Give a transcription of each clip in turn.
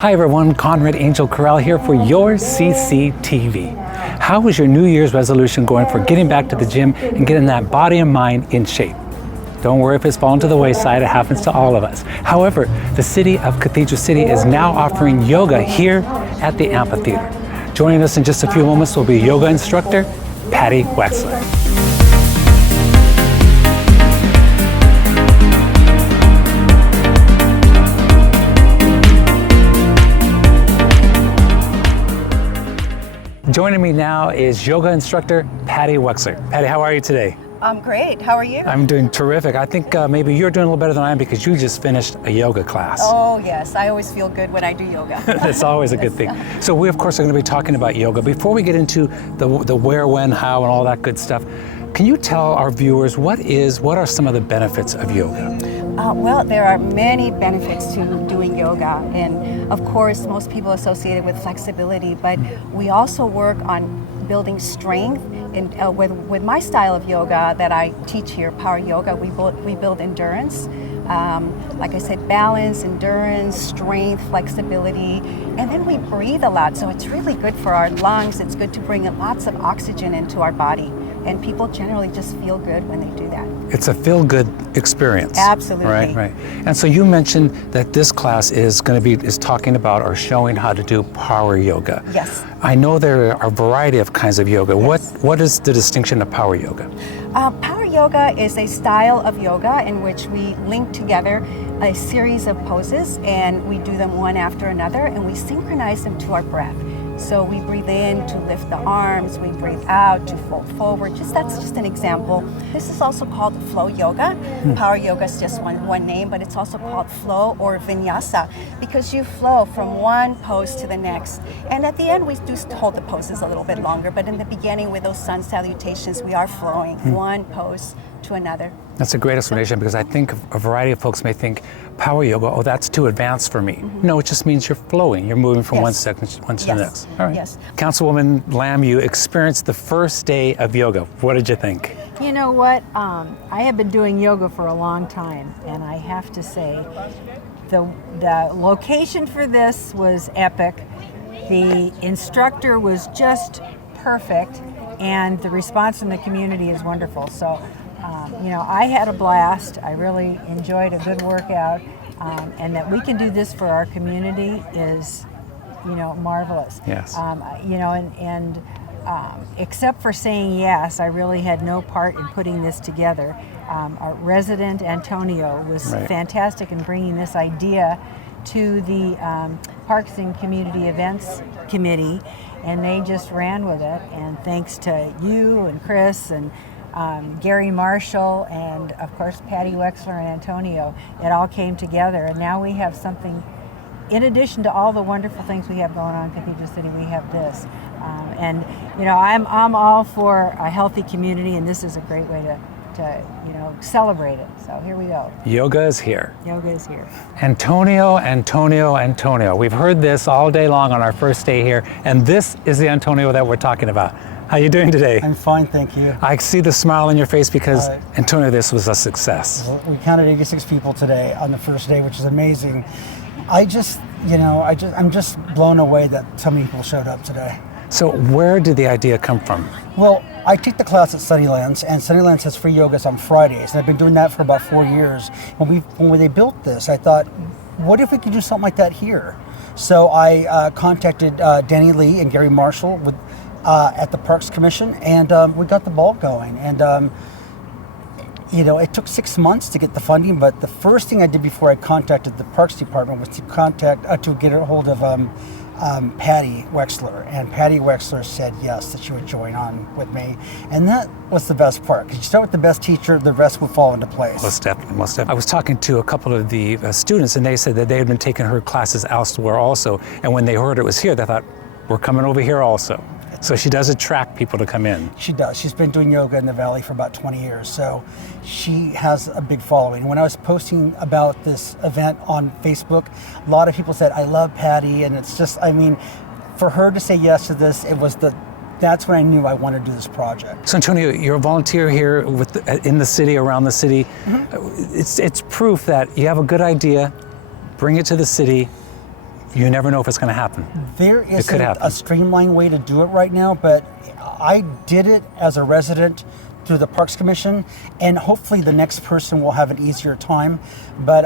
Hi everyone, Conrad Angel Corral here for your CCTV. How is your New Year's resolution going for getting back to the gym and getting that body and mind in shape? Don't worry if it's fallen to the wayside, it happens to all of us. However, the city of Cathedral City is now offering yoga here at the amphitheater. Joining us in just a few moments will be yoga instructor Patti Wexler. Joining me now is yoga instructor Patti Wexler. Patti, how are you today? I'm great. How are you? I'm doing terrific. I think maybe you're doing a little better than I am because you just finished a yoga class. Oh yes, I always feel good when I do yoga. That's always a good thing. So we of course are going to be talking about yoga. Before we get into the where, when, how, and all that good stuff, can you tell our viewers what are some of the benefits of yoga? Well, there are many benefits to doing yoga, and of course most people associate it with flexibility, but we also work on building strength. And with my style of yoga that I teach here, power yoga, we build endurance. Like I said, balance, endurance, strength, flexibility, and then we breathe a lot, so it's really good for our lungs. It's good to bring lots of oxygen into our body, and people generally just feel good when they do that. It's a feel-good experience. Absolutely. Right. And so you mentioned that this class is talking about or showing how to do power yoga. Yes. I know there are a variety of kinds of yoga. Yes. What is the distinction of power yoga? Power yoga is a style of yoga in which we link together a series of poses, and we do them one after another, and we synchronize them to our breath. So we breathe in to lift the arms, we breathe out to fold forward. That's just an example. This is also called flow yoga. Power yoga is just one name, but it's also called flow or vinyasa because you flow from one pose to the next. And at the end, we do hold the poses a little bit longer, but in the beginning with those sun salutations, we are flowing one pose to another. That's a great explanation because I think a variety of folks may think power yoga, oh, that's too advanced for me. No, it just means you're flowing. You're moving from one to the next. All right. Yes. Councilwoman Lamb, you experienced the first day of yoga. What did you think? You know what? I have been doing yoga for a long time, and I have to say, the location for this was epic. The instructor was just perfect, and the response from the community is wonderful. So, I had a blast. I really enjoyed a good workout, and that we can do this for our community is, marvelous. Yes. Except for saying yes, I really had no part in putting this together. Our resident Antonio was fantastic in bringing this idea to the Parks and Community Events Committee, and they just ran with it. And thanks to you and Chris and Gary Marshall and of course Patti Wexler and Antonio, it all came together, and now we have something. In addition to all the wonderful things we have going on in Cathedral City, we have this. I'm all for a healthy community, and this is a great way to celebrate it. So here we go. Yoga is here. Yoga is here. Antonio. We've heard this all day long on our first day here, and this is the Antonio that we're talking about. How are you doing today? I'm fine, thank you. I see the smile on your face because, Antonio, this was a success. Well, we counted 86 people today on the first day, which is amazing. I'm just blown away that so many people showed up today. So where did the idea come from? Well, I take the class at Sunnylands, and Sunnylands has free yogas on Fridays, and I've been doing that for about 4 years. When they built this, I thought, what if we could do something like that here? So I contacted Danny Lee and Gary Marshall at the Parks Commission, and we got the ball going. And it took 6 months to get the funding, but the first thing I did before I contacted the Parks Department was to get a hold of Patti Wexler, and Patti Wexler said yes, that she would join on with me, and that was the best part, because you start with the best teacher, the rest will fall into place. Most definitely. I was talking to a couple of the students, and they said that they had been taking her classes elsewhere also, and when they heard it was here, they thought, we're coming over here also. So she does attract people to come in. She does. She's been doing yoga in the Valley for about 20 years, so she has a big following. When I was posting about this event on Facebook, a lot of people said, I love Patti, and it's just, for her to say yes to this, that's when I knew I wanted to do this project. So Antonio, you're a volunteer here in the city, around the city. It's proof that you have a good idea, bring it to the city, You never know if it's going to happen. There could isn't happen. a streamlined way to do it right now, but I did it as a resident through the Parks Commission, and hopefully the next person will have an easier time. But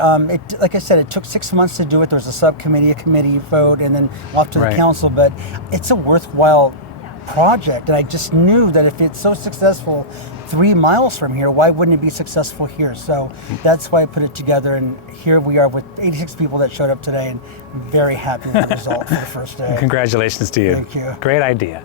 like I said, it took 6 months to do it. There was a subcommittee, a committee vote, and then off to the Right. council. But it's a worthwhile project, and I just knew that if it's so successful 3 miles from here, why wouldn't it be successful here? So that's why I put it together, and here we are with 86 people that showed up today, and very happy with the result for the first day. Congratulations to you. Thank you. Great idea.